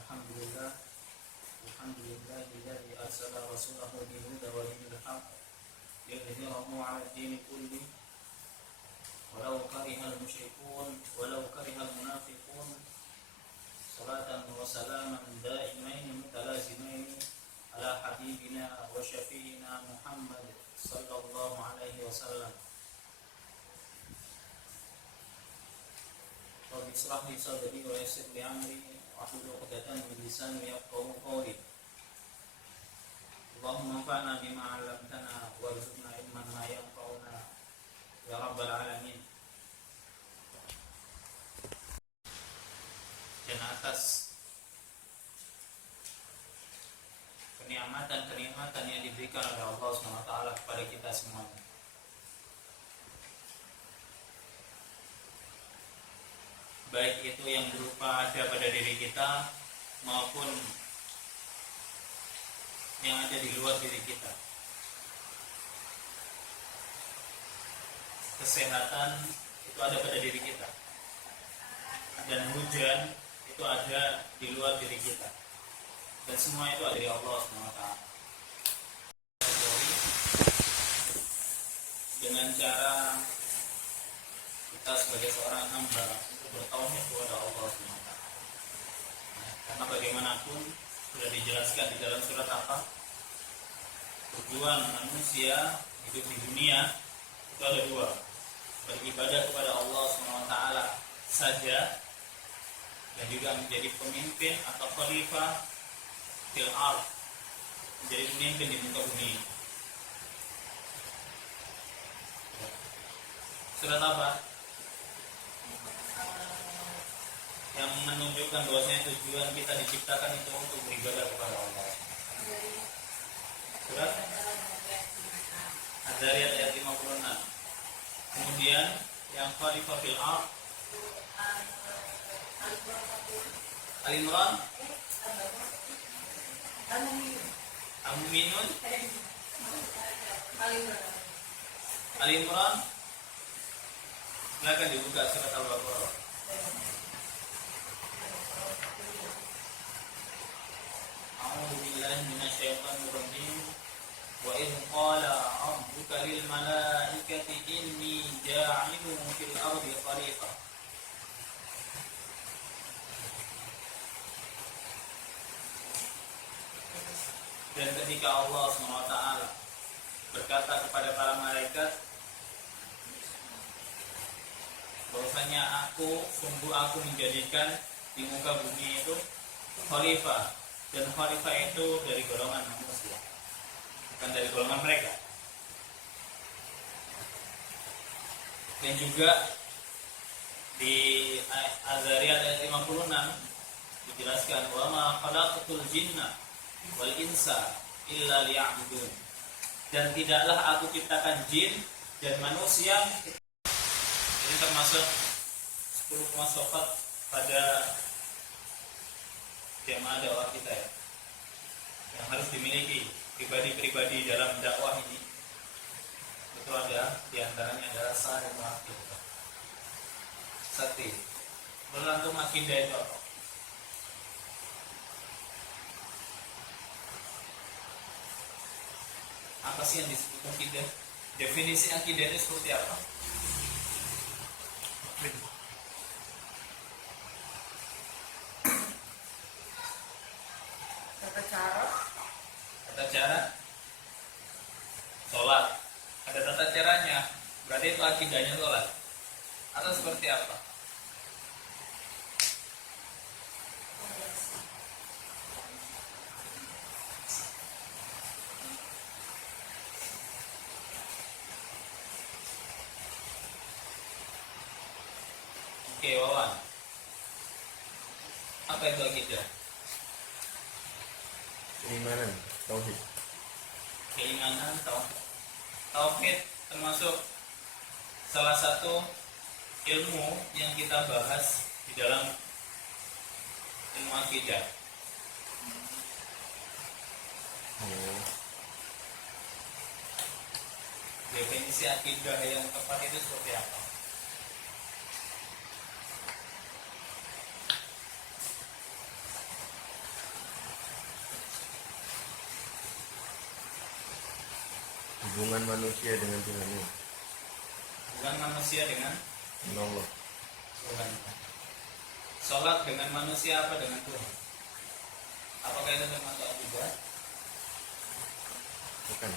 Alhamdulillah, alhamdulillahilladzi arsala rasulahu bil huda wa dinil haqq liyudhhirahu 'ala ad-din kulli walau karihal musyrikun walau karihal munafiqun. Salatan wa salaman da'imain mutalazimain ala habibina wa syafi'ina Muhammad sallallahu alaihi wasallam. Rabbi shrah li sadri wa yassir li amri wahlul 'uqdatam min lisani yafqahu qawli. Allahumma anfa'na bima 'allamtana warzuqna ilman ma yanfa'una ya rabbal alamin. Dan atas kenikmatan yang diberikan oleh Allah SWT kepada kita semuanya, baik itu yang berupa ada pada diri kita maupun yang ada di luar diri kita. Kesehatan itu ada pada diri kita, dan hujan itu ada di luar diri kita, dan semua itu ada dari Allah SWT. Dengan cara kita sebagai seorang hamba untuk bertauhid kepada Allah SWT. Karena bagaimanapun sudah dijelaskan di dalam surat apa, tujuan manusia hidup di dunia itu ada dua: beribadah kepada Allah SWT saja, dan juga menjadi pemimpin atau khalifah fil ardh, menjadi pemimpin di muka bumi. Surat apa yang menunjukkan bahwasanya tujuan kita diciptakan itu untuk beribadah kepada Allah? Surat Az-Zariyat ayat 56. Kemudian yang khalifah fil ardh Al-Imran, Al-Mu'minun, Al-Imran. Silakan dibuka surat Al-Baqarah. A'udzu billahi minasyaitonir rajim. Wa idh qala rabbuka lil malaikati inni ja'ilun fil ardi khalifah. Dan ketika Allah SWT berkata kepada para malaikat bahwasanya sungguh aku menjadikan di muka bumi itu khalifah, dan khalifah itu dari golongan manusia, bukan dari golongan mereka. Dan juga di Az-Zariyat ayat 56 dijelaskan, wa ma khalaqatul jinna wal insa illa liya'budun. Dan tidaklah aku ciptakan jin dan manusia. Ini termasuk 10 muwafaqat pada jamaah dakwah kita ya, yang harus dimiliki pribadi-pribadi dalam dakwah ini. Itu ada diantaranya adalah sakti. Berlantung akidah itu apa? Apa sih yang disebut akidah? Definisi akidah itu seperti apa? Tata cara sholat. Ada tata caranya, berarti itu akidahnya sholat. Atau seperti apa? Oke, Wawan. Apa itu akidah? Keimanan, tauhid. Keimanan, tauhid termasuk salah satu ilmu yang kita bahas di dalam ilmu akidah. Definisi akidah yang tepat itu seperti apa? Hubungan manusia dengan Tuhannya. Bukan manusia dengan Allah. Tuhan. Sholat dengan manusia apa dengan Tuhan? Apakah itu termasuk akidah? Bukan.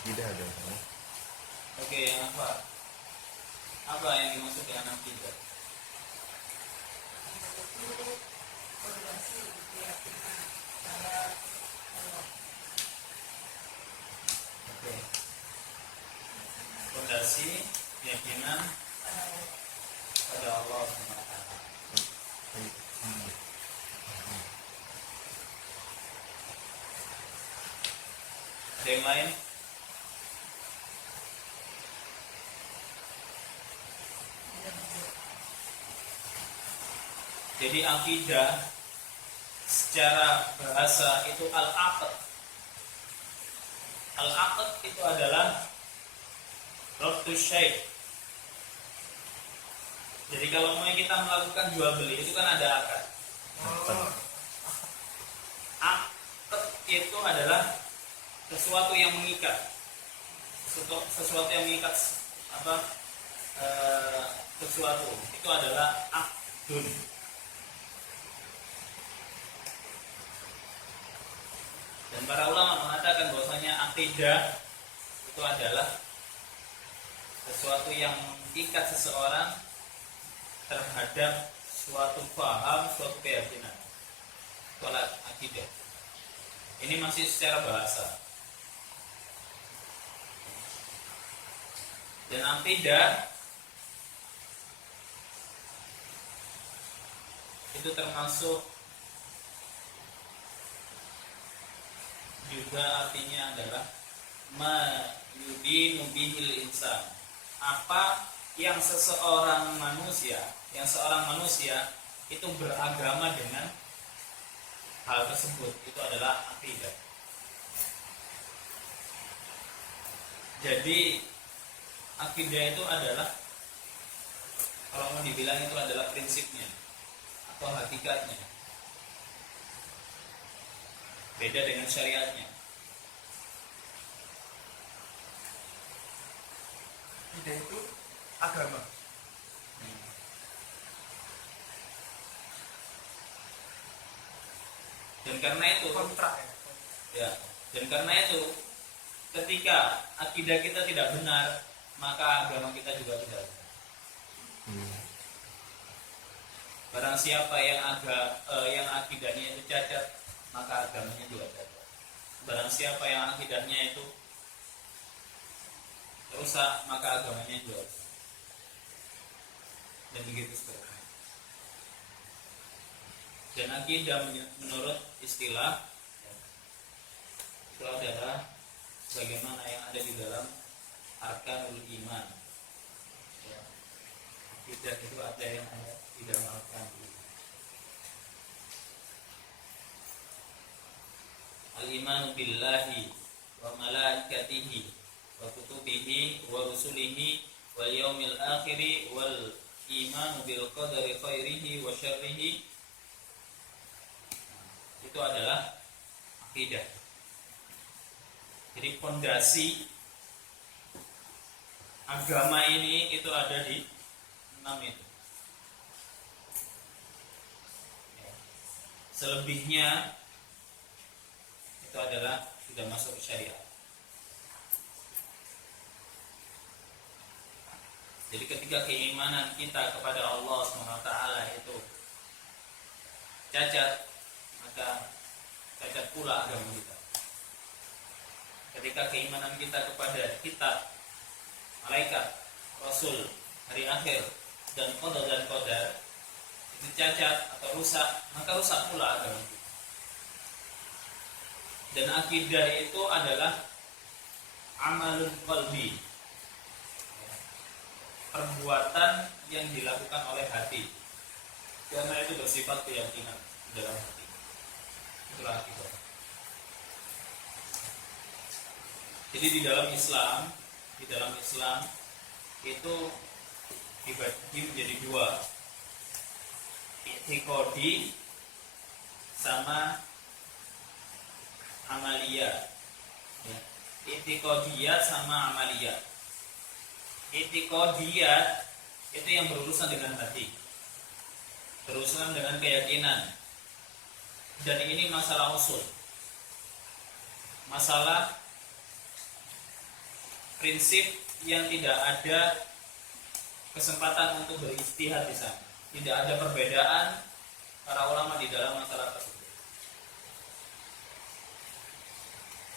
Tidak ada. Ya. Oke, yang apa? Apa yang dimaksud dengan akidah? Oke. Fondasi keyakinan pada Allah SWT. Ada yang lain? Jadi akidah secara bahasa itu al-aqd. Al-aqd itu adalah rabtu syai'. Jadi kalau mau kita melakukan jual beli itu kan ada akad. Akad itu adalah sesuatu yang mengikat. Sesuatu yang mengikat apa? Sesuatu itu adalah akdun. Dan para ulama mengatakan bahwasanya akidah itu adalah sesuatu yang mengikat seseorang terhadap suatu paham, suatu keyakinan. Itu adalah akidah. Ini masih secara bahasa. Dan akidah itu termasuk juga artinya adalah mayudinu bihil insan. Apa yang seorang manusia itu beragama dengan hal tersebut, itu adalah akidah. Jadi akidah itu adalah, kalau mau dibilang itu adalah prinsipnya atau hakikatnya. Beda dengan syariatnya. Akidah itu agama. Dan karena itu Kontrak ya. Dan karena itu ketika akidah kita tidak benar, maka agama kita juga tidak benar. Barang siapa yang akidahnya itu cacat, maka agamanya juga cacat. Barang siapa yang akidahnya itu rusak, maka agamanya juga rusak. Dan begitu seterusnya. Dan akidah menurut istilah itu adalah bagaimana yang ada di dalam arkanul iman. Ya. Akidah itu ada yang ada di dalam arkanul iman. Al-imanu billahi wa malaikatihi wa kutubihi wa rusulihi wal yaumil akhiri wal imanu bil qadari khairihi wa syarrihi. Itu adalah akidah. Jadi fondasi agama ini itu ada di 6 itu. Selebihnya itu adalah sudah masuk syariat. Jadi ketika keimanan kita kepada Allah SWT itu cacat, maka cacat pula agama kita. Ketika keimanan kita kepada kitab, malaikat, rasul, hari akhir, dan qadar itu cacat atau rusak, maka rusak pula agama kita. Dan akidah itu adalah amalun qalbi, perbuatan yang dilakukan oleh hati, karena itu bersifat keyakinan dalam hati. Itulah akidah. Jadi di dalam Islam itu dibagi menjadi dua, i'tiqadi sama amaliyah. Ya. I'tiqadiyat sama amaliyah. I'tiqadiyat itu yang berurusan dengan hati, berurusan dengan keyakinan, dan ini masalah usul, masalah prinsip yang tidak ada kesempatan untuk berijtihad di sana. Tidak ada perbedaan para ulama di dalam masalah tersebut.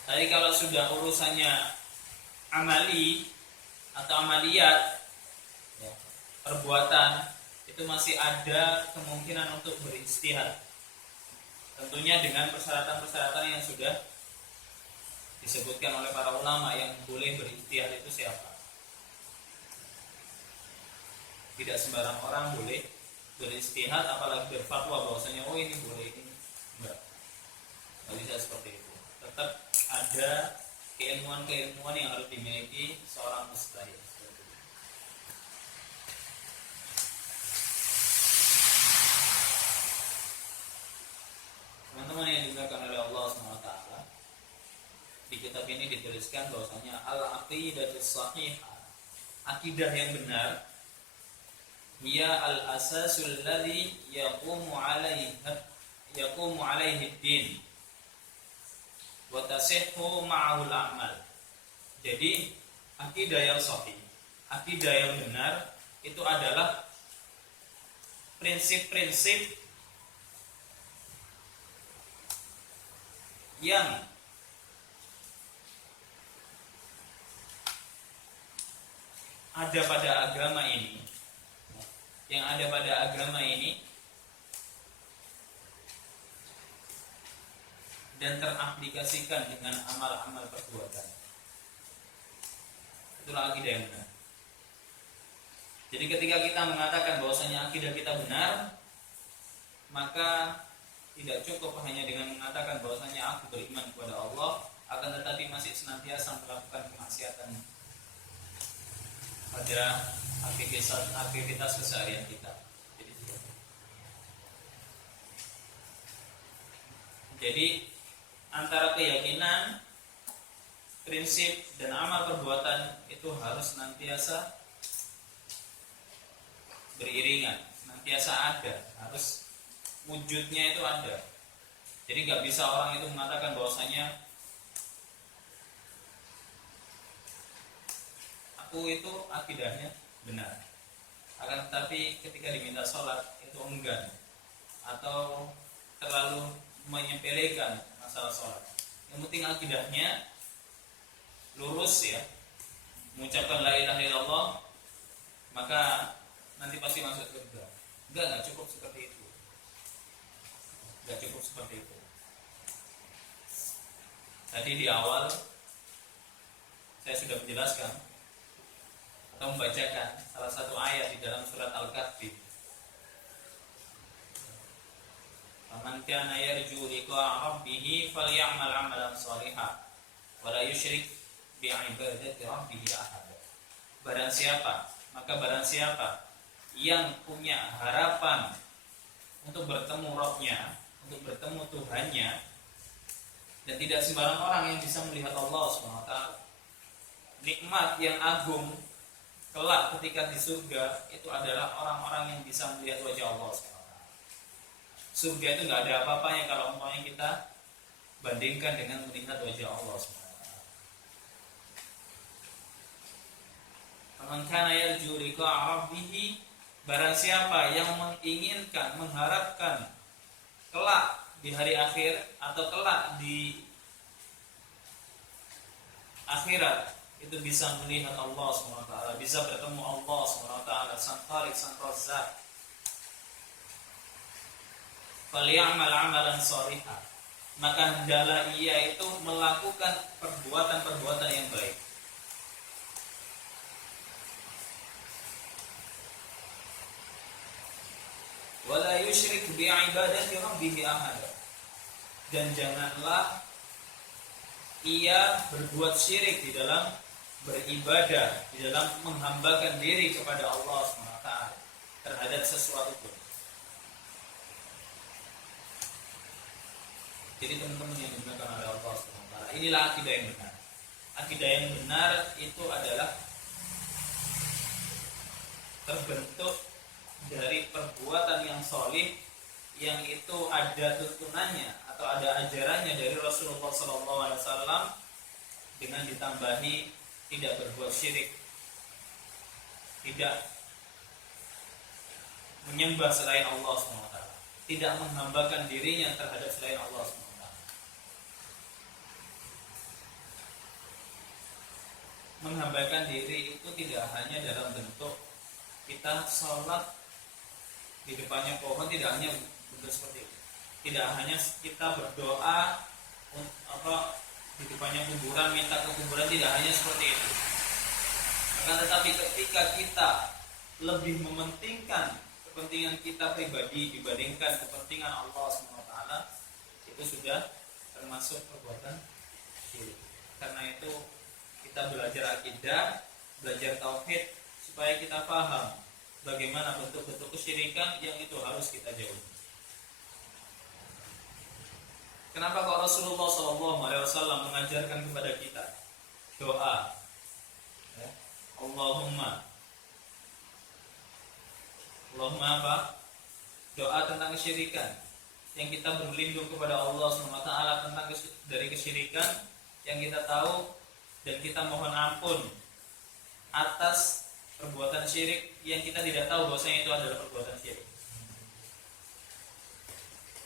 Tapi kalau sudah urusannya amali atau amaliyat, ya, perbuatan, itu masih ada kemungkinan untuk berijtihad. Tentunya dengan persyaratan-persyaratan yang sudah disebutkan oleh para ulama. Yang boleh berijtihad itu siapa? Tidak sembarang orang boleh berijtihad, apalagi berfatwa bahwasanya oh ini boleh, ini enggak. Tidak bisa seperti itu. Tetap ada keilmuan-keilmuan yang harus dimiliki seorang mujtahid. Teman-teman yang dimuliakan oleh Allah SWT, di kitab ini dituliskan bahwasanya al-aqidatus shahihah, akidah yang benar, hiya al-asasul ladzi yaqumu alaihi ad-din wa tasihhu ma'ahu al-amal. Jadi akidah yang sahih, akidah yang benar itu adalah prinsip-prinsip yang ada pada agama ini, dan teraplikasikan dengan amal-amal perbuatan. Itulah akidah yang benar. Jadi ketika kita mengatakan bahwasanya akidah kita benar, maka tidak cukup hanya dengan mengatakan bahwasanya aku beriman kepada Allah, akan tetapi masih senantiasa melakukan kemaksiatan pada aktivitas keseharian kita. Jadi antara keyakinan, prinsip, dan amal perbuatan itu harus senantiasa beriringan, senantiasa ada, harus wujudnya itu ada. Jadi nggak bisa orang itu mengatakan bahwasanya aku itu akidahnya benar, akan tetapi ketika diminta sholat itu enggan atau terlalu menyepelekan masalah sholat. Yang penting akidahnya lurus, ya, mengucapkan la ilaha illallah, maka nanti pasti masuk surga. Enggak cukup seperti itu. Enggak cukup seperti itu. Tadi di awal saya sudah menjelaskan atau membacakan salah satu ayat di dalam surat Al-Kahfi. Faman kana yarju liqa'a rabbih falyamal 'amalan shalihan wa la yusyrik bi'ibadati rabbih ahada. Barang siapa yang punya harapan untuk bertemu Rabb-nya, untuk bertemu Tuhannya, dan tidak sembarang orang yang bisa melihat Allah SWT. Nikmat yang agung kelak ketika di surga itu adalah orang-orang yang bisa melihat wajah Allah SWT. Surga itu nggak ada apa-apanya kalau umpamanya kita bandingkan dengan melihat wajah Allah SWT. Faman kana yarju liqa'a rabbih, barang siapa yang menginginkan, mengharapkan kelak di hari akhir atau kelak di akhirat itu bisa melihat Allah SWT, bisa bertemu Allah SWT, Sang Khaliq, Sang Razzaq, falyamal 'amalan shalihan, maka hendaklah ia itu melakukan perbuatan-perbuatan yang baik. Wala yusyrik bi'ibadati rabbih ahada, dan janganlah ia berbuat syirik di dalam beribadah, di dalam menghambakan diri kepada Allah SWT terhadap sesuatu pun. Jadi teman-teman yang dimuliakan oleh Allah SWT, inilah akidah yang benar. Akidah yang benar itu adalah terbentuk dari perbuatan yang sholih, yang itu ada tuntunannya atau ada ajarannya dari Rasulullah SAW, dengan ditambahi tidak berbuat syirik, tidak menyembah selain Allah SWT, tidak menghambakan dirinya terhadap selain Allah SWT. Menghambakan diri itu tidak hanya dalam bentuk kita sholat di depannya pohon, tidak hanya bentuk seperti itu. Tidak hanya kita berdoa di depannya kuburan, minta ke kuburan, tidak hanya seperti itu. Akan tetapi ketika kita lebih mementingkan kepentingan kita pribadi dibandingkan kepentingan Allah SWT, itu sudah termasuk perbuatan syirik. Karena itu kita belajar akidah, belajar tauhid, supaya kita paham bagaimana bentuk-bentuk kesyirikan yang itu harus kita jauhi. Kenapa kok Rasulullah SAW mengajarkan kepada kita doa, ya? Allahumma apa? Doa tentang kesyirikan, yang kita berlindung kepada Allah SWT tentang dari kesyirikan yang kita tahu, dan kita mohon ampun atas perbuatan syirik yang kita tidak tahu bahwasanya itu adalah perbuatan syirik.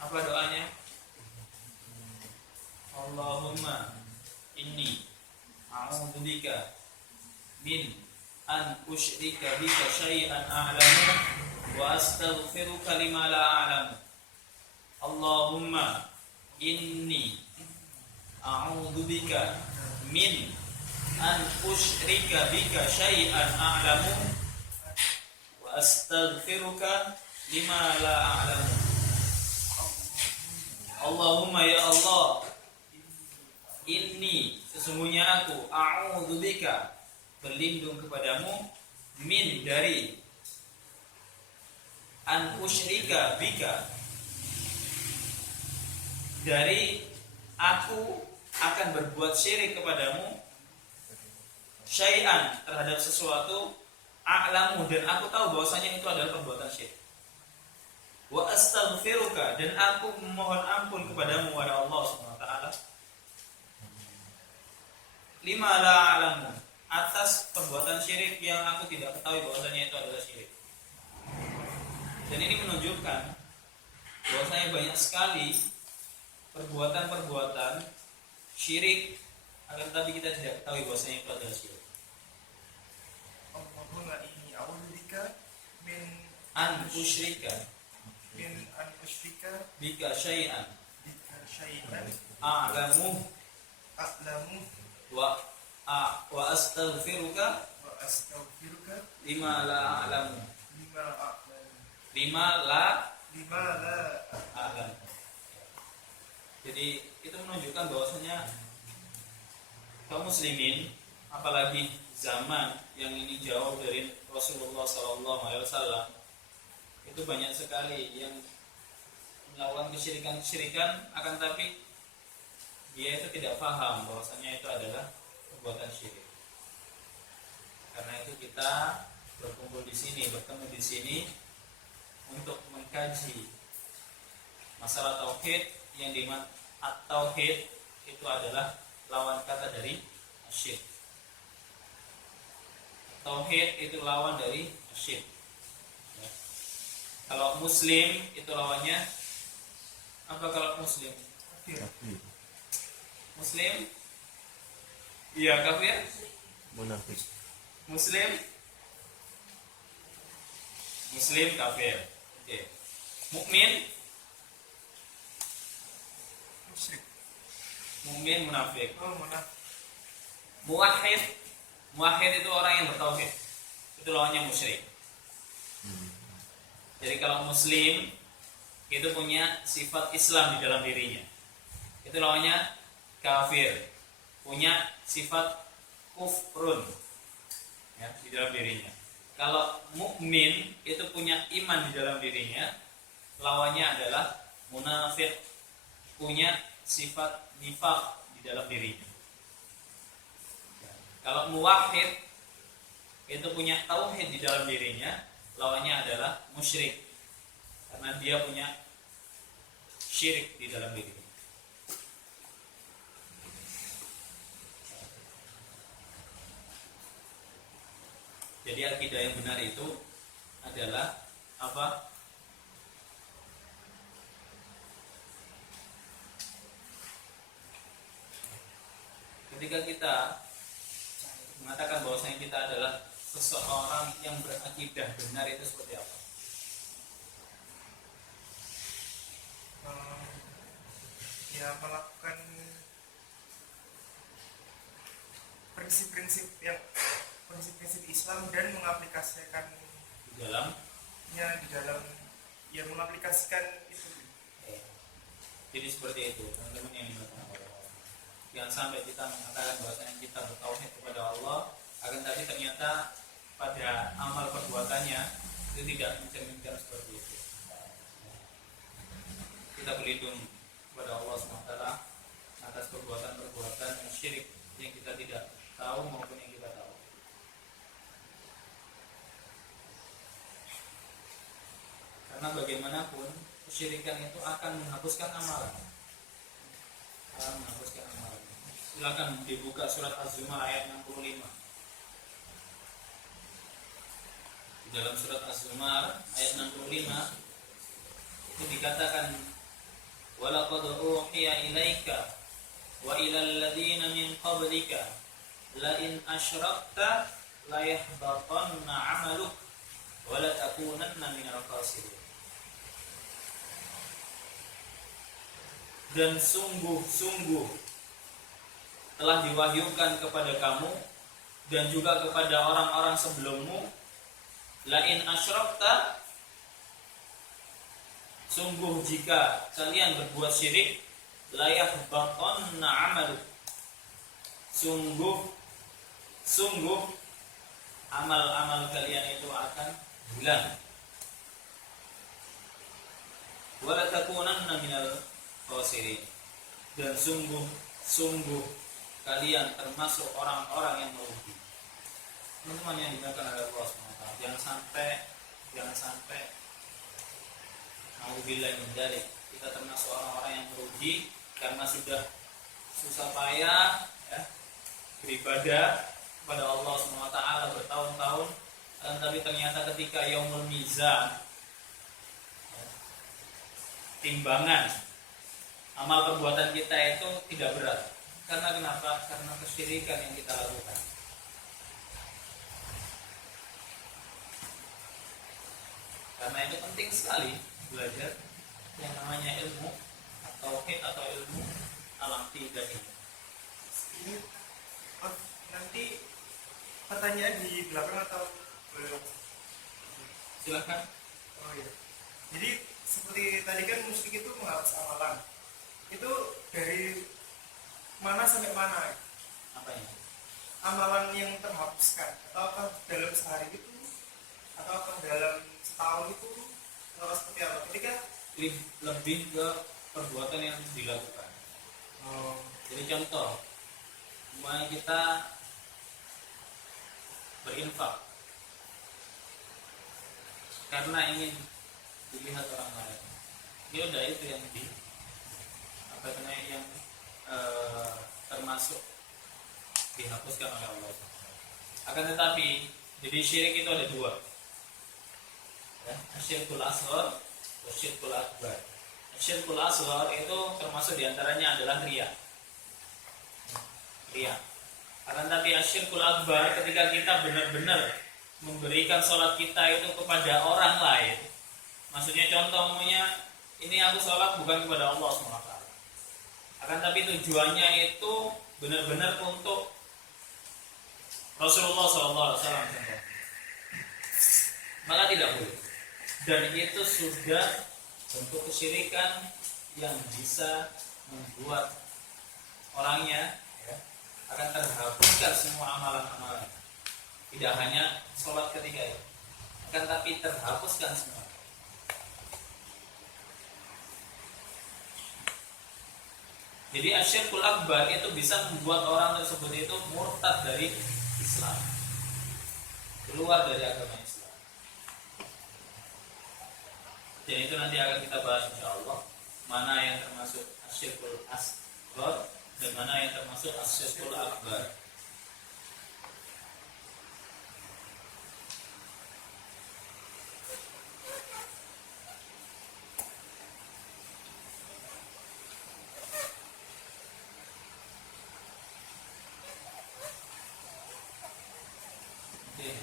Apa doanya? Allahumma inni a'udzubika min an usyrika bika syai'an a'lamu wa astaghfiruka lima la a'lamu. Allahumma inni a'udzubika min an usyrika bika syai'an a'lamu wa astaghfiruka lima la a'lamu. Allahumma ya Allah, inni sesungguhnya aku a'udzubika berlindung kepadamu min dari an usyrika bika dari aku akan berbuat syirik kepadamu, syai'an terhadap sesuatu, a'lamu dan aku tahu bahwasanya itu adalah perbuatan syirik. Wa astaghfiruka dan aku memohon ampun kepadamu wahai Allah Subhanahu wa taala. Lima la a'lamu, atas perbuatan syirik yang aku tidak ketahui bahwasanya itu adalah syirik. Dan ini menunjukkan bahwasanya banyak sekali perbuatan-perbuatan syirik, akan tetapi kita tidak ketahui bahwasanya itu adalah syirik. Allahumma inni a'udzubika min An usyrika bika syai'an a'lamu wa astaghfiruka lima la a'lamu. Lima la a'lamu. Jadi itu menunjukkan bahwasanya kaum muslimin, apalagi zaman yang ini jauh dari Rasulullah SAW, itu banyak sekali yang melakukan kesyirikan, akan tapi dia itu tidak paham bahwasanya itu adalah perbuatan syirik. Karena itu kita berkumpul di sini, bertemu di sini untuk mengkaji masalah tauhid, yang dimana at-tauhid itu adalah lawan kata dari syirik. Tauhid itu lawan dari syirik. Kalau muslim itu lawannya apa? Kalau muslim? Muslim? Iya, kafir? Munafik. Muslim? Muslim kafir. Oke. Mukmin? musyrik. Mukmin munafik. Munafik. Muwahhid? Muwahhid itu orang yang bertauhid. Itu lawannya musyrik. Jadi kalau muslim itu punya sifat Islam di dalam dirinya, itu lawannya kafir. punya sifat kufrun ya, di dalam dirinya. Kalau mukmin itu punya iman di dalam dirinya, lawannya adalah munafik, punya sifat nifaq di dalam dirinya. Kalau muwahhid itu punya tauhid di dalam dirinya, lawannya adalah musyrik, karena dia punya syirik di dalam dirinya. Jadi akidah yang benar itu adalah apa? Ketika kita mengatakan bahwasanya kita adalah seseorang yang berakidah benar, itu seperti apa? Ya, melakukan prinsip-prinsip Islam dan mengaplikasikan Di dalam ya mengaplikasikan itu. Jadi seperti itu, teman-teman yang dimaksud Allah. Jangan sampai kita mengatakan bahwasanya kita bertauhid kepada Allah, akan tapi ternyata pada amal perbuatannya itu tidak mencerminkan seperti itu. Kita berlindung kepada Allah SWT atas perbuatan-perbuatan yang syirik yang kita tidak tahu maupun yang kita tahu. Karena bagaimanapun kesyirikan itu akan menghapuskan amalan. Silakan dibuka surat Az-Zumar ayat 65. Di dalam surat Az-Zumar ayat 65 itu dikatakan, walaqad uhiya ilaika wa ilal ladzina min qablika la in asyrakta la yahbatanna 'amaluk wa la takunanna minal khasirin. Dan sungguh-sungguh telah diwahyukan kepada kamu dan juga kepada orang-orang sebelummu, la in asyrakta, sungguh jika kalian berbuat syirik, la yahbatanna 'amaluk, sungguh amal-amal kalian itu akan hilang, wa la takunanna minal khasirin, dan sungguh kalian termasuk orang-orang yang merugi. Teman-teman yang dimakan oleh Allah SWT, jangan sampai nauzubillah min dzalik, kita termasuk orang-orang yang merugi karena sudah susah payah ya, beribadah kepada Allah SWT bertahun-tahun, tapi ternyata ketika yaumul mizan, timbangan amal perbuatan kita itu tidak berat. Karena kenapa? Karena kesyirikan yang kita lakukan. Karena itu penting sekali belajar yang namanya ilmu tauhid atau ilmu alam tiga ini. Nanti pertanyaan di belakang atau belum? Silakan. Oh iya. Jadi seperti tadi kan musyrik itu menghapus amalan. Itu dari mana sampai mana? Apanya? Amalan yang terhapuskan, atau apa dalam sehari itu, atau apa dalam setahun itu, atau seperti apa? Ketika lebih ke perbuatan yang dilakukan. Jadi contoh, umpamanya kita berinfak karena ingin dilihat orang lain, ya udah itu yang termasuk dihapuskan oleh Allah. Akan tetapi jadi syirik itu ada dua, ya, asyirkul asghar dan asyirkul akbar. Asyirkul asghar itu termasuk diantaranya adalah riya. Akan tetapi asyirkul akbar ketika kita benar-benar memberikan sholat kita itu kepada orang lain. Maksudnya contohnya, ini aku sholat bukan kepada Allah SWT, akan tapi tujuannya itu benar-benar untuk Rasulullah SAW, maka tidak boleh. Dan itu sudah bentuk kesyirikan yang bisa membuat orangnya ya, akan terhapuskan semua amalan-amalan. Tidak hanya sholat ketika itu, akan tapi terhapuskan semua. Jadi asyirkul akbar itu bisa membuat orang tersebut itu murtad dari Islam, keluar dari agama Islam. Dan itu nanti akan kita bahas insyaallah, mana yang termasuk asyirkul asghar dan mana yang termasuk asyirkul akbar. Oke.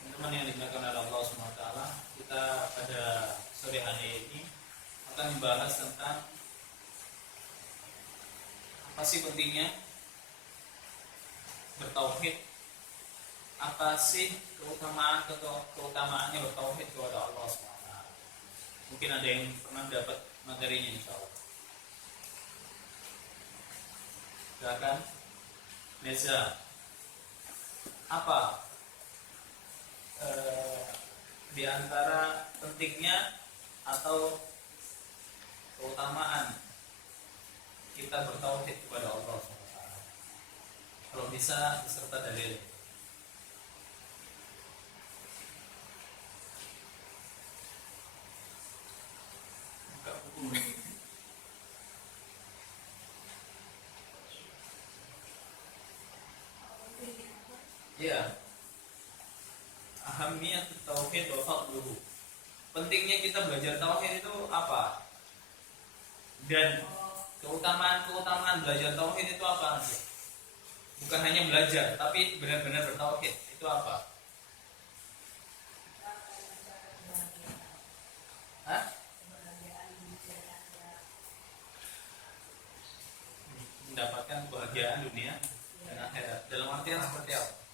Teman-teman yang dimuliakan oleh Allah SWT, kita pada sore hari ini akan membahas tentang apa sih pentingnya bertauhid, apa sih keutamaannya bertauhid kepada Allah SWT. Mungkin ada yang pernah dapat materinya insyaallah. Silakan Neza, apa di antara pentingnya atau keutamaan kita bertauhid kepada Allah SWT? Kalau bisa beserta dalil. Buka buku. Ya, ahamiyat tauhid wa fadluhu. Pentingnya kita belajar tauhid itu apa? Dan keutamaan belajar tauhid itu apa aja? Bukan hanya belajar, tapi benar-benar bertauhid itu apa? Hah? Mendapatkan kebahagiaan dunia dan akhirat. Dalam artian seperti apa?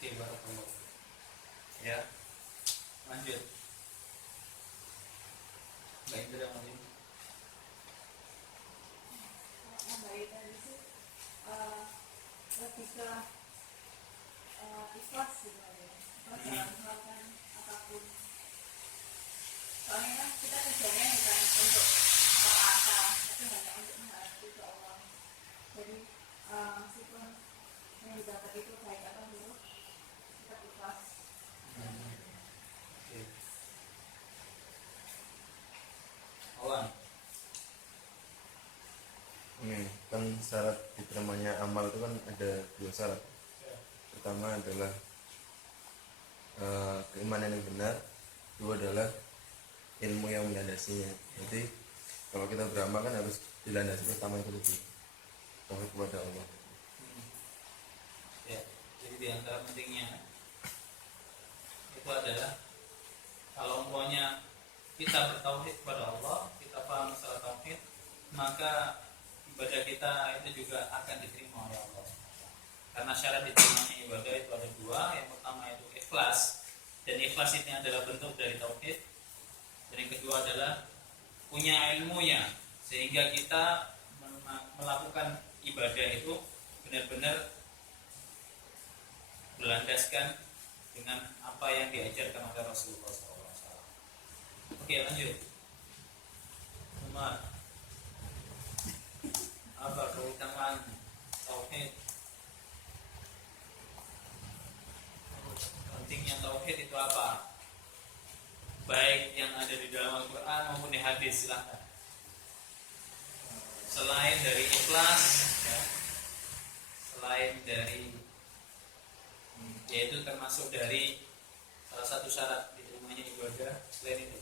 Oke, barakallah. Ya, lanjut. Baik, Indra, lanjut. Baik tadi sih lebih ke ikhlas sebenarnya. Ikhlas dalam melakukan apapun. Soalnya kan kita tujuannya bukan untuk apa, tapi hanya untuk menghadapi ke Allah. Jadi meskipun yang didapat itu baik atau buruk, kita ikhlas. Oke. Awan. Ini kan syarat diterimanya amal itu kan ada dua syarat. Pertama adalah keimanan yang benar, kedua adalah ilmu yang melandasinya. Jadi kalau kita beramal kan harus dilandasi pertama itu dulu, tauhid kepada Allah. Ya, jadi di antara pentingnya itu adalah kalau umpamanya kita bertauhid kepada Allah, kita paham masalah tauhid, maka ibadah kita itu juga akan diterima oleh Allah. Karena syarat diterimanya ibadah itu ada dua. Yang pertama itu ikhlas, dan ikhlas ini adalah bentuk dari tauhid. Dan yang kedua adalah punya ilmunya, sehingga kita melakukan ibadah itu benar-benar berlandaskan dengan apa yang diajarkan oleh Rasulullah SAW. Oke, lanjut. Umar, apa keutamaan tauhid? Pentingnya tauhid itu apa? Baik yang ada di dalam Al-Quran maupun di hadis, silahkan. Selain dari ikhlas, ya, selain dari yaitu termasuk dari salah satu syarat diterimanya ibadah ibadah selain itu.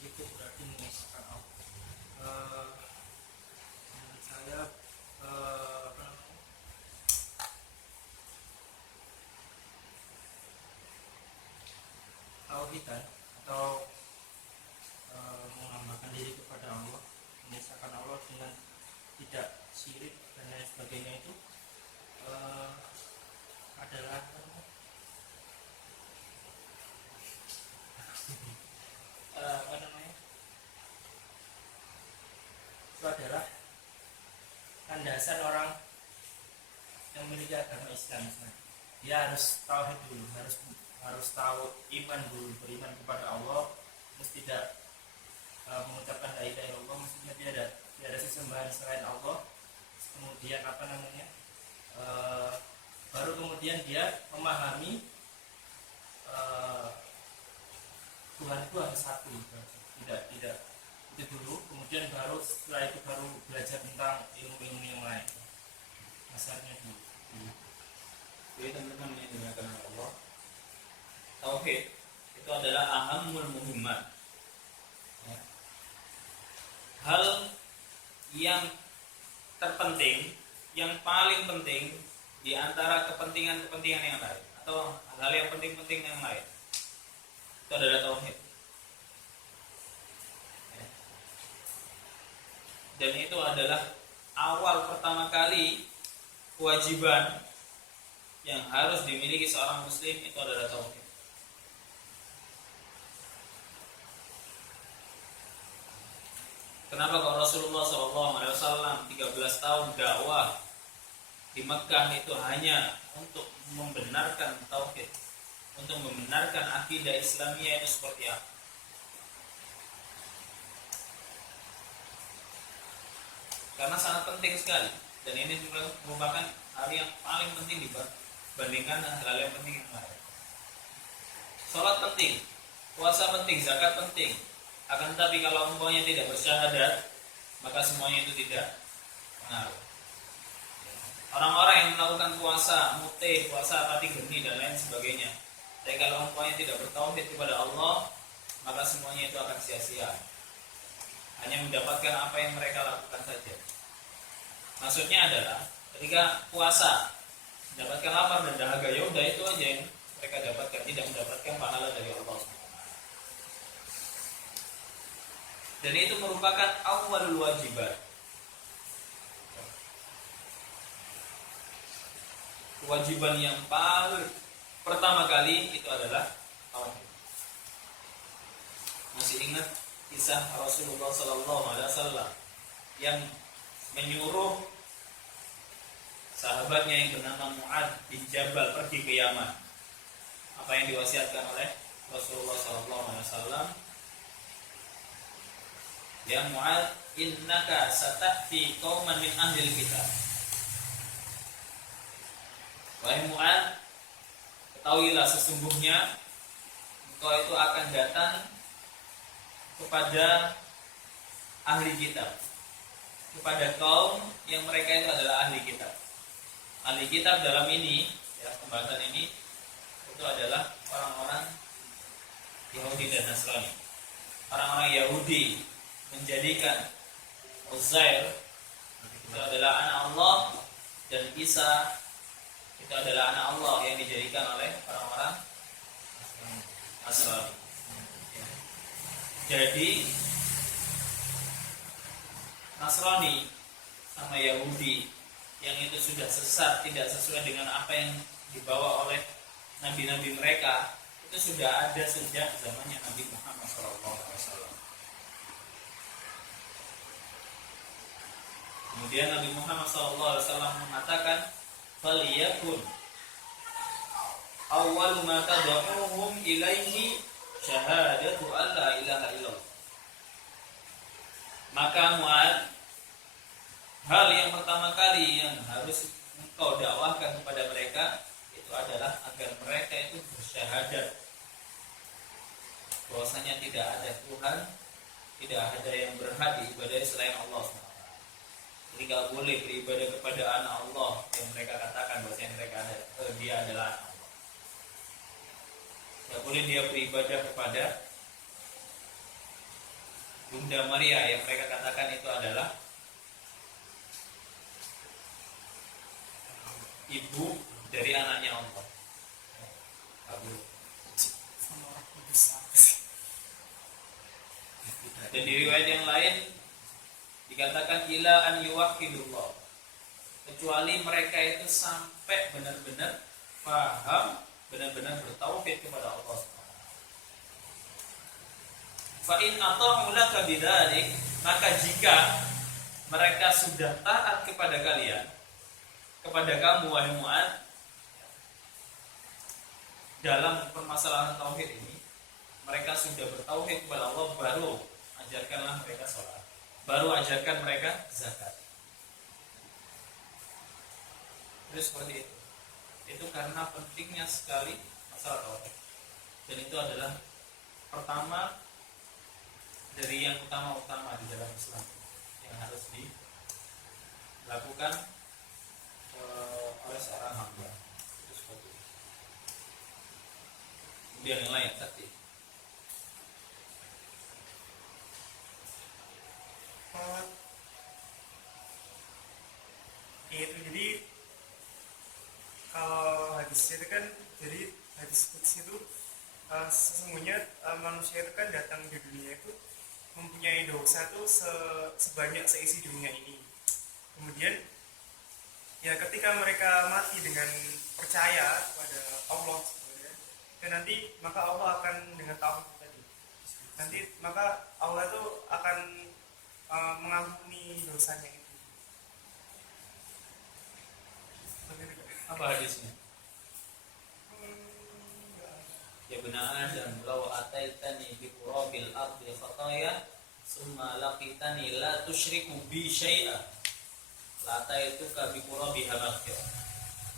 Itu berarti mengisahkan Allah. Menurut saya apa namanya, tauhidan atau menambahkan diri kepada Allah, mengisahkan Allah dengan tidak syirik dan lain sebagainya itu adalah apa namanya, itu adalah landasan orang yang memiliki agama Islam. Dia harus tauhid dulu, harus tahu iman dulu, beriman kepada Allah, terus tidak mengucapkan la ilaha illallah, maksudnya tidak ada sesembahan selain Allah. Kemudian apa namanya, baru kemudian dia memahami Tuhan itu hanya satu, tidak itu dulu, kemudian baru setelah itu baru belajar tentang ilmu-ilmu yang lain. Dasarnya dulu. Jadi teman-teman yang dimuliakan oleh Allah, tauhid itu adalah ahamul muhimmat. Ya. Hal yang terpenting, yang paling penting di antara kepentingan-kepentingan yang lain atau hal yang penting-penting yang lain, itu adalah tauhid. Ya. Dan itu adalah awal pertama kali kewajiban yang harus dimiliki seorang muslim, itu adalah tauhid. Kenapa kalau Rasulullah SAW 13 tahun dakwah di Mekah itu hanya untuk membenarkan tauhid, untuk membenarkan akidah Islamiyah itu seperti apa? Karena sangat penting sekali, dan ini merupakan hal yang paling penting dibandingkan hal yang penting yang lain. Salat penting, puasa penting, zakat penting. Akan tetapi kalau umpamanya tidak bersyahadat, maka semuanya itu tidak pengaruh. Orang-orang yang melakukan puasa mutih, puasa pati geni dan lain sebagainya, tapi kalau umpamanya tidak bertauhid kepada Allah, maka semuanya itu akan sia-sia. Hanya mendapatkan apa yang mereka lakukan saja. Maksudnya adalah ketika puasa mendapatkan lapar dan dahaga, ya udah itu aja yang mereka dapatkan, tidak mendapatkan pahala dari Allah SWT. Dan itu merupakan awalul wajibat. Kewajiban yang paling pertama kali itu adalah tauhid. Masih ingat kisah Rasulullah SAW yang menyuruh sahabatnya yang bernama Mu'ad bin Jabal pergi ke Yaman? Apa yang diwasiatkan oleh Rasulullah SAW? Ya Mu'ad, innaka sata'ti qauman min ahlil kitab. Wahai Mu'ad, ketahuilah sesungguhnya engkau itu akan datang kepada ahli kitab, kepada kaum yang mereka itu adalah ahli kitab. Ahli kitab dalam ini, ya, pembahasan ini itu adalah orang-orang Yahudi dan Nasrani. Orang-orang Yahudi menjadikan Uzair itu adalah anak Allah, dan Isa itu adalah anak Allah yang dijadikan oleh orang-orang Nasrani. Jadi Nasrani sama Yahudi yang itu sudah sesat, tidak sesuai dengan apa yang dibawa oleh nabi-nabi mereka, itu sudah ada sejak zamannya Nabi Muhammad SAW. Kemudian Nabi Muhammad SAW mengatakan, "Faliyakun awwalu ma tad'uhum ilaihi syahadatu an la ilaha illallah." Maka Mu'ad, hal yang pertama kali yang harus engkau dakwahkan kepada mereka itu adalah agar mereka itu bersyahadat bahwasanya tidak ada Tuhan, tidak ada yang berhak diibadahi selain Allah SWT. Jadi gak boleh beribadah kepada anak Allah yang mereka katakan bahwasanya mereka dia adalah anak Allah. boleh dia beribadah kepada Bunda Maria yang mereka katakan itu adalah ibu dari anaknya Allah. Dan di riwayat yang lain dikatakan ila an yuwahhidullah, kecuali mereka itu sampai benar-benar paham, benar-benar bertauhid kepada Allah SWT. Fa in ata'u laka bidzalik, maka jika mereka sudah taat kepada kalian, kepada kamu wahai Mu'adz, dalam permasalahan tauhid ini, mereka sudah bertauhid kepada Allah, baru ajarkanlah mereka sholat, baru ajarkan mereka zakat. Terus seperti itu. Itu karena pentingnya sekali masalah tauhid. Dan itu adalah pertama dari yang utama-utama di dalam Islam yang harus dilakukan oleh seorang hamba. Itu seperti itu. Kemudian yang lain tadi. Itu jadi kalau hadis itu kan, jadi hadis qudsi itu sesungguhnya manusia itu kan datang di dunia itu mempunyai dosa itu sebanyak seisi dunia ini. Kemudian ya ketika mereka mati dengan percaya kepada Allah sebenarnya, dan nanti maka Allah akan dengan tauhid tadi, nanti maka Allah itu akan mengampuni dosanya itu. Apa hadisnya? Ya benar, dan law ataitani bi qurabil ardi khataya summa laqitani la tusyriku bi syai'a la ataituka bi qurabiha maghfirah.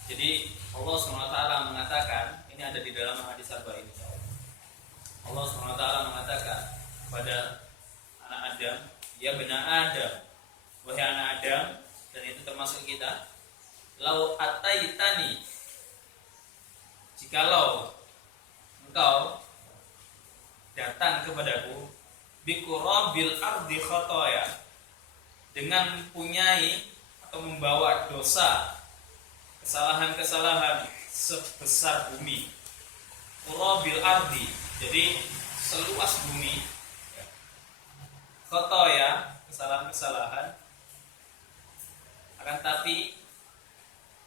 Jadi Allah SWT mengatakan, ini ada di dalam hadis arba'in insyaallah. Allah SWT mengatakan kepada anak Adam, ya benar Adam, wahai anak Adam, dan itu termasuk kita, lau ataitani, jikalau engkau datang kepadaku biqurabil ardi khataya, dengan mempunyai atau membawa dosa, kesalahan-kesalahan sebesar bumi. Qurabil ardi, jadi seluas bumi. Khataya, kesalahan-kesalahan. Akan tapi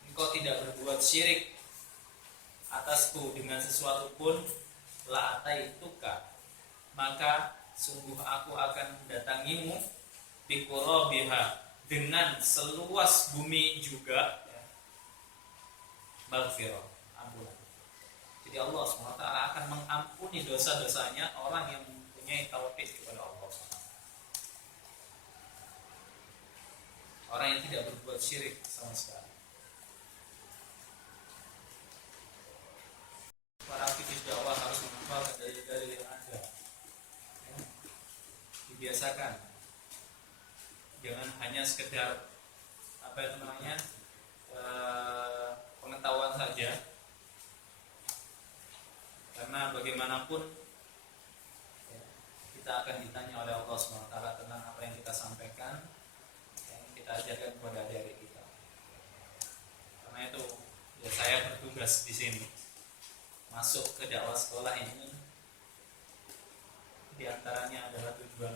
engkau tidak berbuat syirik atasku dengan sesuatu pun, la ataituka, maka sungguh aku akan mendatangimu biqurabiha, dengan seluas bumi juga, maghfirah, ampunan. Jadi Allah SWT akan mengampuni dosa-dosanya orang yang mempunyai tauhid kepada Allah SWT. Orang yang tidak berbuat syirik sama sekali. Para aktivis dakwah harus menghafalkan dalil-dalil yang ada. Dibiasakan. Jangan hanya sekedar pengetahuan saja. Karena bagaimanapun kita akan ditanya oleh Allah SWT tentang apa yang kita sampaikan, yang kita ajarkan kepada adik-adik kita. Karena itu ya, saya bertugas di sini. Masuk ke dakwah sekolah ini diantaranya adalah tujuan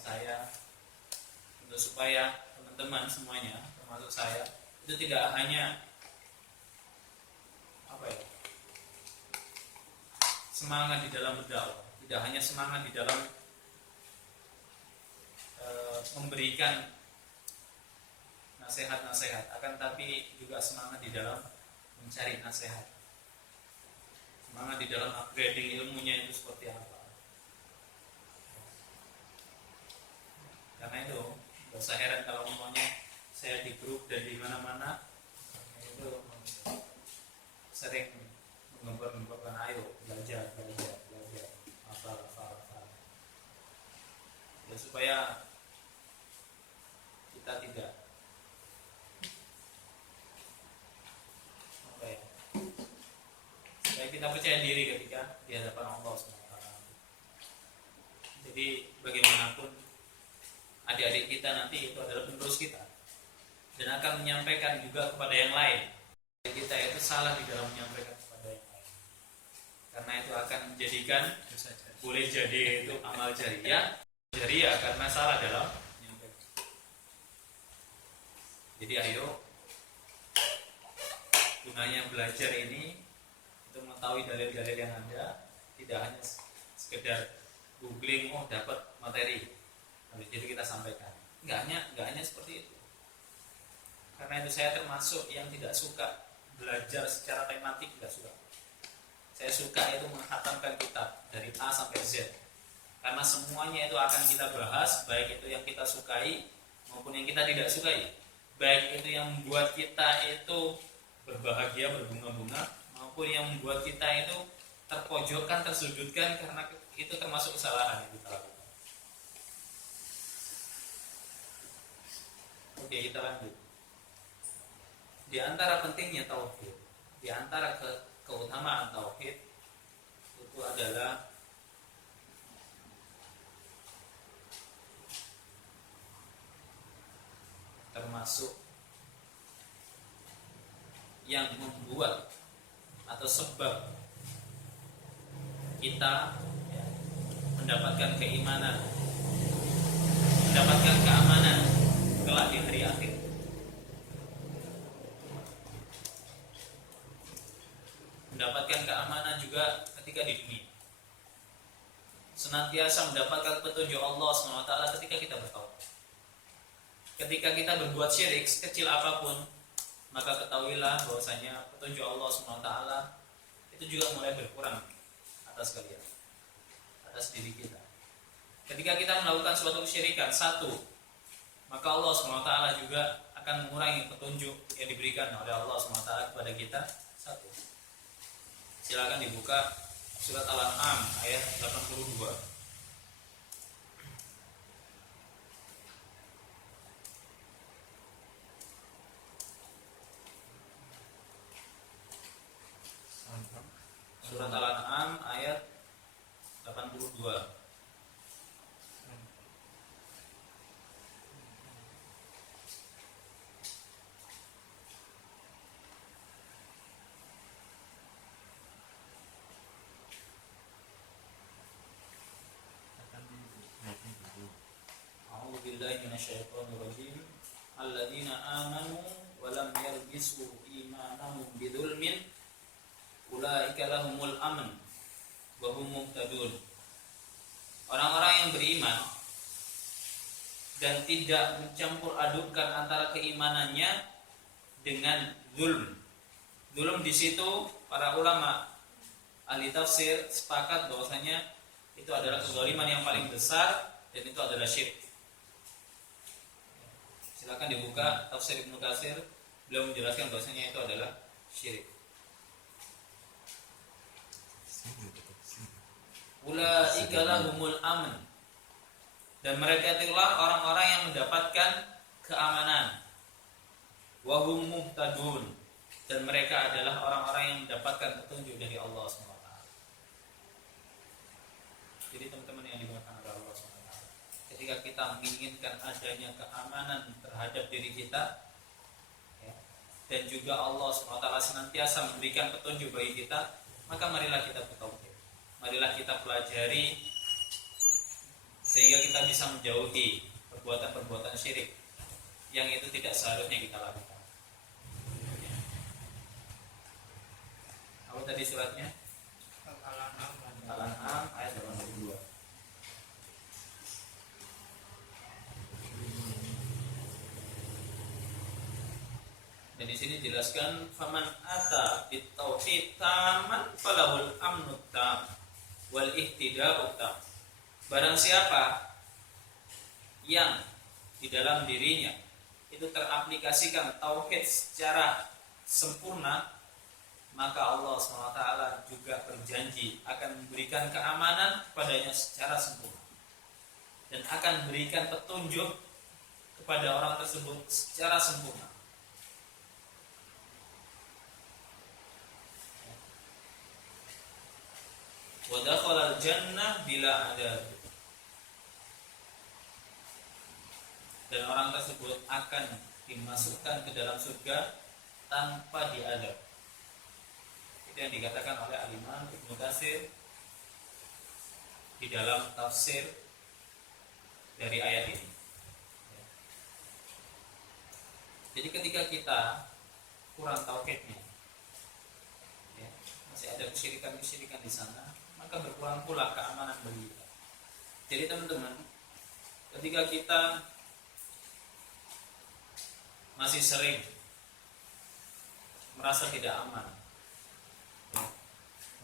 saya untuk supaya teman-teman semuanya, termasuk saya, itu tidak hanya semangat di dalam berdakwah, tidak hanya semangat di dalam memberikan nasihat-nasihat, akan tapi juga semangat di dalam mencari nasihat. Semangat di dalam upgrading ilmunya itu seperti apa. Karena itu gak usah heran kalau umpamanya saya di grup dan di mana-mana itu sering menggembar-gembarkan, ayo belajar, hafal. Ya supaya kita tidak supaya kita percaya diri ketika di hadapan Allah SWT. Jadi bagaimanapun adik-adik kita nanti itu adalah penerus kita dan akan menyampaikan juga kepada yang lain. Kita itu salah di dalam menyampaikan kepada yang lain, karena itu akan menjadikan boleh jadi itu amal jariah karena salah dalam menyampaikan. Jadi ayo, gunanya belajar ini untuk mengetahui dalil-dalil yang ada, tidak hanya sekedar googling dapat materi habis itu kita sampaikan. Enggak hanya seperti itu. Karena itu saya termasuk yang tidak suka belajar secara tematik, tidak suka. Saya suka itu menghatamkan kitab dari A sampai Z, karena semuanya itu akan kita bahas, baik itu yang kita sukai maupun yang kita tidak sukai, baik itu yang membuat kita itu berbahagia, berbunga-bunga, maupun yang membuat kita itu terpojokkan, tersudutkan, karena itu termasuk kesalahan yang kita lakukan. Oke, kita lanjut. Di antara pentingnya tauhid, di antara keutamaan tauhid itu adalah termasuk yang membuat atau sebab kita mendapatkan keimanan, mendapatkan keamanan kelak di hari akhir. Mendapatkan keamanan juga ketika di dunia. Senantiasa mendapatkan petunjuk Allah SWT ketika kita bertauhid. Ketika kita berbuat syirik sekecil apapun, maka ketahuilah bahwasanya petunjuk Allah SWT itu juga mulai berkurang atas kalian, atas diri kita. Ketika kita melakukan suatu kesyirikan satu, maka Allah SWT juga akan mengurangi petunjuk yang diberikan oleh Allah SWT kepada kita satu. Silakan dibuka surat Al-An'am ayat 82. Surat Al-An'am ayat 82. A'udzubillahi minasyaitonirrajim. Alladzina amanu wa lam yalbisu imanahum bidzulmin ulaika lahumul amn wa hum muhtadun. Orang-orang yang beriman dan tidak mencampur adukkan antara keimanannya dengan zulm. Zulm di situ para ulama ahli tafsir sepakat bahwasanya itu adalah kezaliman yang paling besar dan itu adalah syirik. Silakan dibuka tafsir Ibnu Katsir, beliau menjelaskan bahwasanya itu adalah syirik. Ulaika lahumul amn, dan mereka itulah orang-orang yang mendapatkan keamanan. Wa hum muhtadun, dan mereka adalah orang-orang yang mendapatkan petunjuk dari Allah SWT. Jadi teman-teman yang dimuliakan oleh Allah SWT, ketika kita menginginkan adanya keamanan terhadap diri kita, ya, dan juga Allah SWT senantiasa memberikan petunjuk bagi kita, maka marilah kita bertauhid, marilah kita pelajari sehingga kita bisa menjauhi perbuatan-perbuatan syirik yang itu tidak seharusnya kita lakukan. Apa tadi suratnya? Al-An'am ayat 82. Dan di sini jelaskan faman ata bitauhid taman falahul amnu tam wal ihtida'u tam. Barang siapa yang di dalam dirinya itu teraplikasikan tauhid secara sempurna, maka Allah SWT juga berjanji akan memberikan keamanan kepadanya secara sempurna dan akan memberikan petunjuk kepada orang tersebut secara sempurna. wa dakhala al-jannah bila adab. Dan orang tersebut akan dimasukkan ke dalam surga tanpa diadab. Itu yang dikatakan oleh Al-Imam Ibnu Katsir di dalam tafsir dari ayat ini. Jadi ketika kita kurang tauhidnya, ya, masih ada kesyirikan di sana, maka berkurang pula keamanan bagi kita. Jadi teman-teman, ketika kita masih sering merasa tidak aman,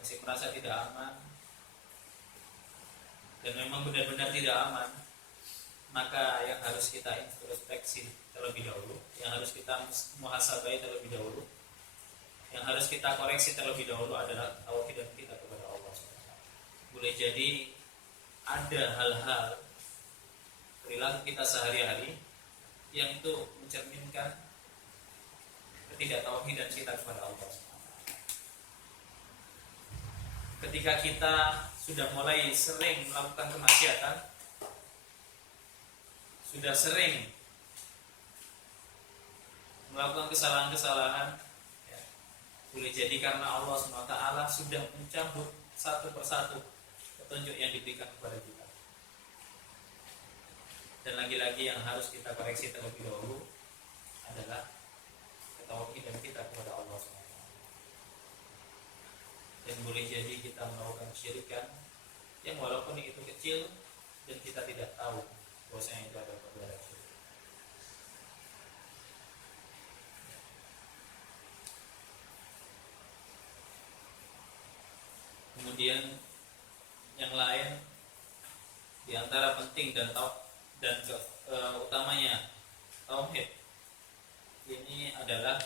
masih merasa tidak aman, dan memang benar-benar tidak aman, maka yang harus kita introspeksi terlebih dahulu, yang harus kita muhasabai terlebih dahulu, yang harus kita koreksi terlebih dahulu adalah tauhid kita kepada Allah SWT. Boleh jadi ada hal-hal perilaku kita sehari-hari yang itu mencerminkan ketidaktauhidan kita kepada Allah SWT. Ketika kita sudah mulai sering melakukan kemaksiatan, sudah sering melakukan kesalahan-kesalahan, ya, boleh jadi karena Allah SWT sudah mencabut satu persatu petunjuk yang diberikan kepada kita. Dan lagi-lagi yang harus kita koreksi terlebih dahulu adalah ketauhidan kita kepada Allah SWT. Dan boleh jadi kita melakukan kesyirikan yang walaupun itu kecil dan kita tidak tahu bahwasanya itu adalah perbuatan syirik. Kemudian yang lain di antara penting dan utamanya tauhid ini adalah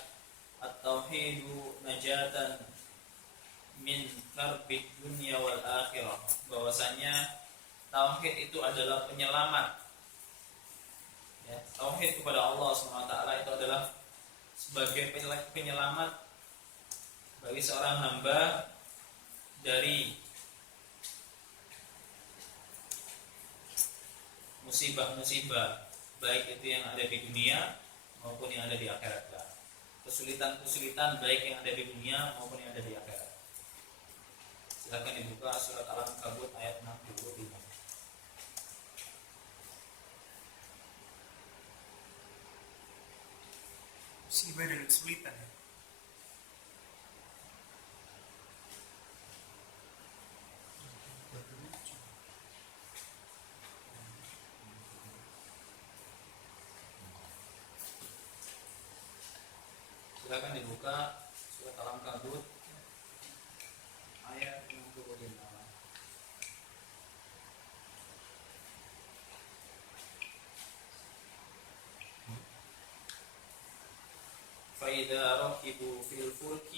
at-tauhidu najatan min karbid dunya wal akhirah. Bahwasanya tauhid itu adalah penyelamat, ya, tauhid kepada Allah SWT itu adalah sebagai penyelamat bagi seorang hamba dari musibah-musibah, baik itu yang ada di dunia maupun yang ada di akhirat. Kesulitan-kesulitan baik yang ada di dunia maupun yang ada di akhirat. Silakan dibuka surat Al-Ankabut ayat 65. Musibah dan kesulitan. Silakan dibuka surat Al-Ankabut ayat 65. فَإِذَا رَكِبُوا فِي الْفُلْكِ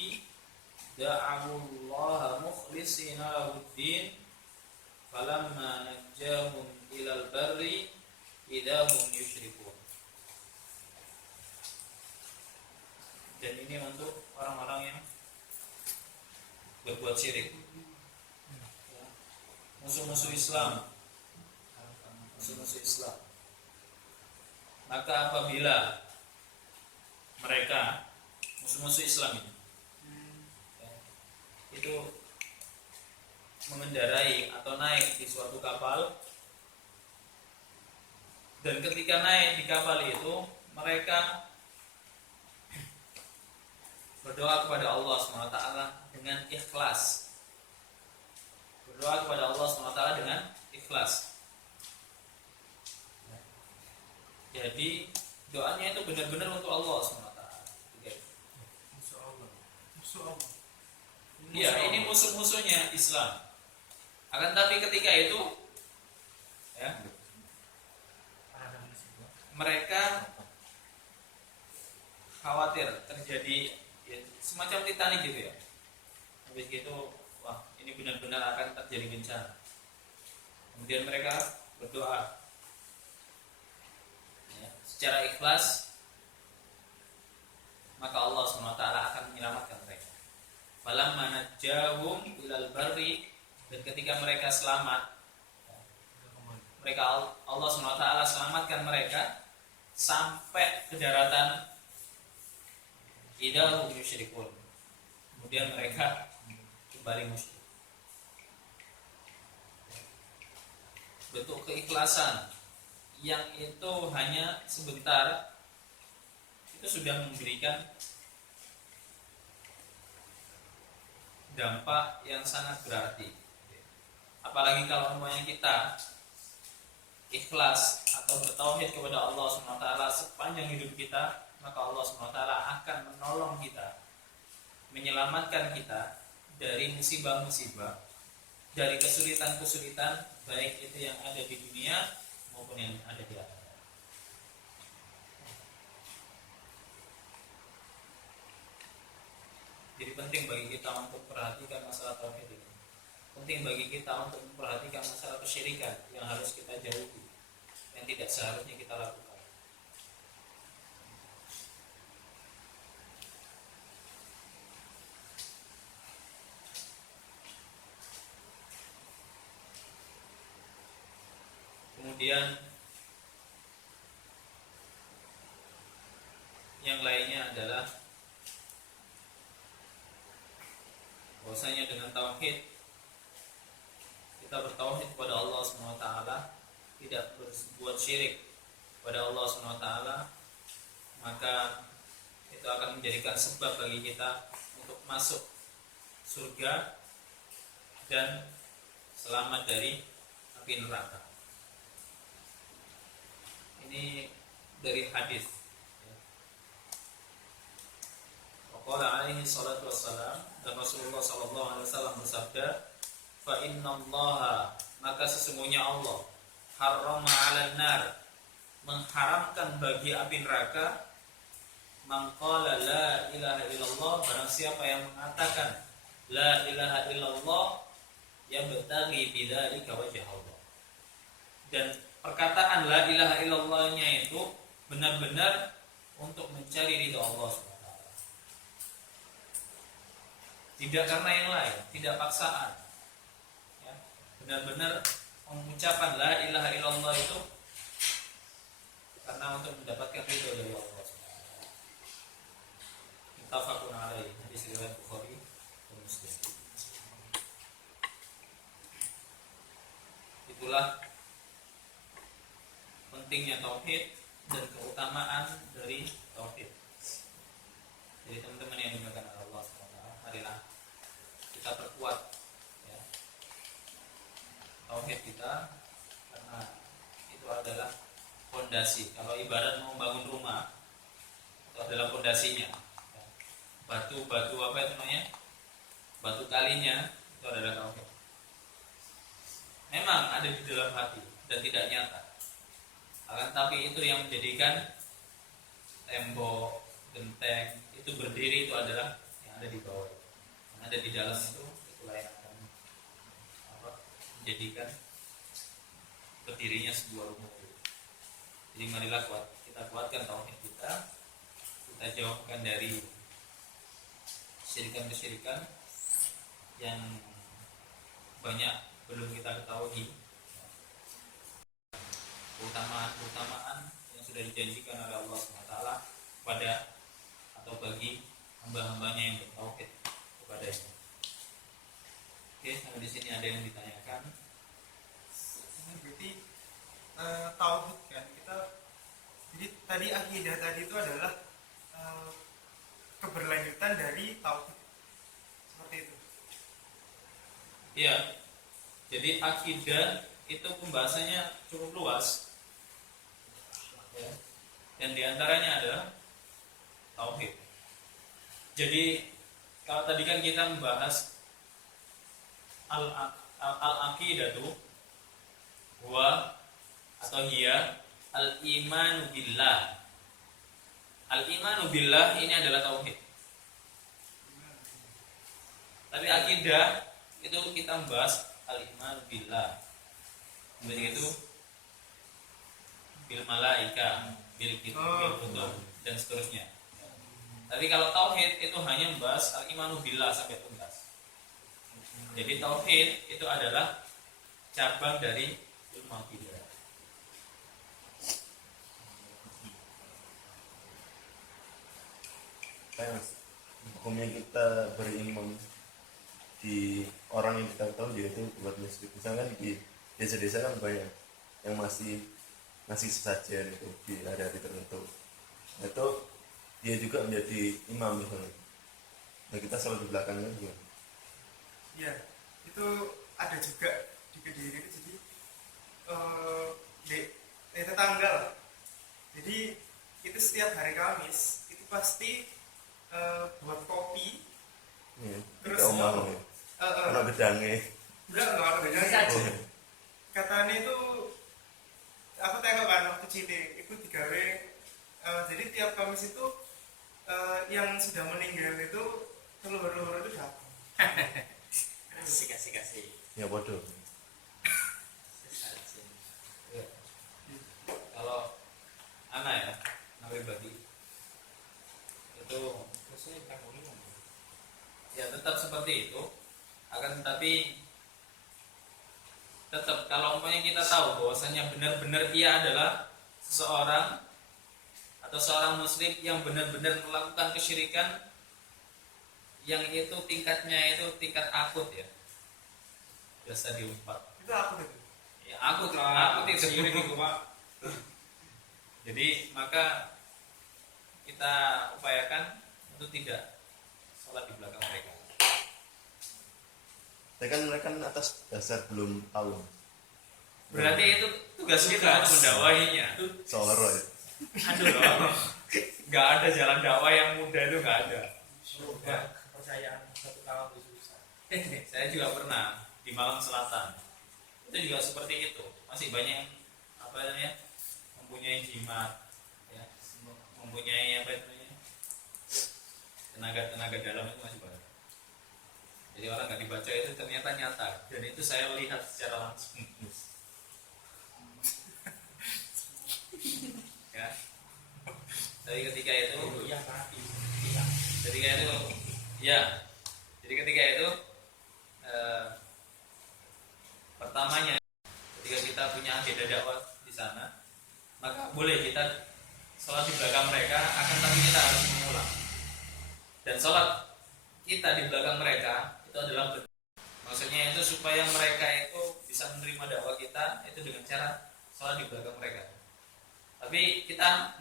دَعَوُا اللَّهَ مُخْلِصِينَ لَهُ الدِّينَ فَلَمَّا نَجَّاهُمْ إِلَى الْبَرِّ إِذَا هُمْ يُشْرِكُونَ. Dan ini untuk orang-orang yang berbuat syirik, musuh-musuh Islam, musuh-musuh Islam. Maka apabila mereka musuh-musuh Islam ini, ya, itu mengendarai atau naik di suatu kapal, dan ketika naik di kapal itu mereka berdoa kepada Allah SWT dengan ikhlas. Berdoa kepada Allah SWT dengan ikhlas. Jadi doanya itu benar-benar untuk Allah SWT. Iya, ini musuh-musuhnya Islam. Akan tapi ketika itu, ya, mereka khawatir terjadi, ya, semacam Titanic gitu ya. Habis gitu, wah, ini benar-benar akan terjadi bencana. Kemudian mereka berdoa, ya, secara ikhlas, maka Allah SWT akan menyelamatkan mereka. Falamma najjahum ilal barri Dan ketika mereka selamat, mereka Allah SWT selamatkan mereka sampai ke daratan idahum yusyrikun. Kemudian mereka kembali musyrik. Bentuk keikhlasan yang itu hanya sebentar itu sudah memberikan dampak yang sangat berarti. Apalagi kalau semuanya kita ikhlas atau bertauhid kepada Allah SWT sepanjang hidup kita, maka Allah SWT akan menolong kita, menyelamatkan kita dari musibah-musibah, dari kesulitan-kesulitan, baik itu yang ada di dunia maupun yang ada di akhirat. Jadi penting bagi kita untuk perhatikan masalah tauhid ini. Penting bagi kita untuk memperhatikan masalah kesyirikan yang harus kita jauhi, yang tidak seharusnya kita lakukan. Kemudian yang lainnya adalah bahwasanya dengan tauhid kita bertauhid kepada Allah SWT, tidak berbuat syirik kepada Allah SWT, maka itu akan menjadikan sebab bagi kita untuk masuk surga dan selamat dari api neraka. Ini dari hadis. Waqala alaihi salatu wassalam, dan Rasulullah sallallahu alaihi wasallam bersabda, fa innallaha, maka sesungguhnya Allah, harrama 'alan nar, mengharamkan bagi api neraka, man qala la ilaha illallah, barang siapa yang mengatakan la ilaha illallah yabtaghi bidzalika wajh Allah. Dan perkataan la ilaha illallah-nya itu benar-benar untuk mencari ridha Allah SWT. Tidak karena yang lain, tidak paksaan. Ya, benar-benar mengucapkan la ilaha illallah itu karena untuk mendapatkan ridha dari Allah SWT. Muttafaqun alaihi, hadis riwayat Bukhari dan Muslim. Itulah pentingnya tauhid dan keutamaan dari tauhid. Jadi teman-teman yang dimuliakan oleh Allah SWT, marilah kita perkuat ya, tauhid kita, karena itu adalah fondasi. Kalau ibarat mau bangun rumah, itu adalah fondasinya. Batu-batu apa itu namanya? Batu kalinya itu adalah tauhid. Memang ada di dalam hati dan tidak nyata. Akan tapi itu yang menjadikan tembok, genteng itu berdiri, itu adalah yang ada di bawah. Yang ada di dalam itu itulah yang akan menjadikan berdirinya sebuah rumah. Jadi marilah kita kuatkan tauhid kita jauhkan dari kesyirikan-kesyirikan yang banyak belum kita ketahui, keutamaan yang sudah dijanjikan oleh Allah SWT pada atau bagi hamba-hambanya yang bertauhid kepadanya. Oke, sampai di sini ada yang ditanyakan. Berarti tauhid kan kita, jadi tadi akidah tadi itu adalah keberlanjutan dari tauhid, seperti itu. Iya. Jadi akidah itu pembahasannya cukup luas, ya. Dan diantaranya adalah tauhid. Jadi kalau tadi kan kita membahas al-aqidatu huwa atau hiya al-imanu billah. Al-imanu billah ini adalah tauhid. Tapi akidah itu kita membahas al-imanu billah. Begitu bil malaika, bil kutub dan seterusnya. Tapi kalau tauhid itu hanya membahas al-imanu billah sampai tuntas. Jadi tauhid itu adalah cabang dari ilmu akidah. Kayak Mas, hukumnya kita berimam di orang yang kita tahu dia itu buat muslim. Misalkan di desa-desa kan banyak yang masih ngasih sesajen itu di hari-hari tertentu. Itu dia juga menjadi imam misalnya. Nah kita selalu di belakangnya juga. Ya, itu ada juga di Kediri itu. Jadi di tetangga. Jadi itu setiap hari Kamis itu pasti buat kopi. Iya. Terus, Kita omong ya. Anak gedangnya. Enggak ada bedanya. Saja. Katanya itu aku tengok kan waktu cilik itu digawe jadi tiap Kamis itu yang sudah meninggal itu telur-telur itu datang. Kasih. Ya bodoh. Kalau anak ya, nabi bagi itu ya tetap seperti itu. Akan tetapi tetap kalau umpamanya kita tahu bahwasanya benar-benar ia adalah seseorang atau seorang muslim yang benar-benar melakukan kesyirikan yang itu tingkatnya itu tingkat akut ya, biasa di 4. Itu aku tuh. Ya, akut itu syirik itu Pak. Jadi maka kita upayakan untuk tidak sholat di belakang mereka. Tapi kan mereka kan atas dasar belum tahu. Berarti itu tugas kita untuk mendakwahinya. Solar ya. Aduh loh, nggak ada jalan dakwah yang mudah itu nggak ada. Coba kepercayaan satu tahun itu susah. Saya juga pernah di Malang Selatan. Itu juga seperti itu. Masih banyak apa namanya mempunyai jimat, ya, mempunyai apa namanya tenaga dalam itu masih banyak. Jadi orang nggak dibaca itu ternyata nyata dan itu saya lihat secara langsung. Ya. Jadi ketika itu Yang mati. ketika itu ya jadi ketika itu pertamanya ketika kita punya agenda dakwah di sana maka boleh kita sholat di belakang mereka akan tapi kita harus mengulang dan sholat kita di belakang mereka itu adalah maksudnya itu supaya mereka itu bisa menerima dakwah kita itu dengan cara sholat di belakang mereka tapi kita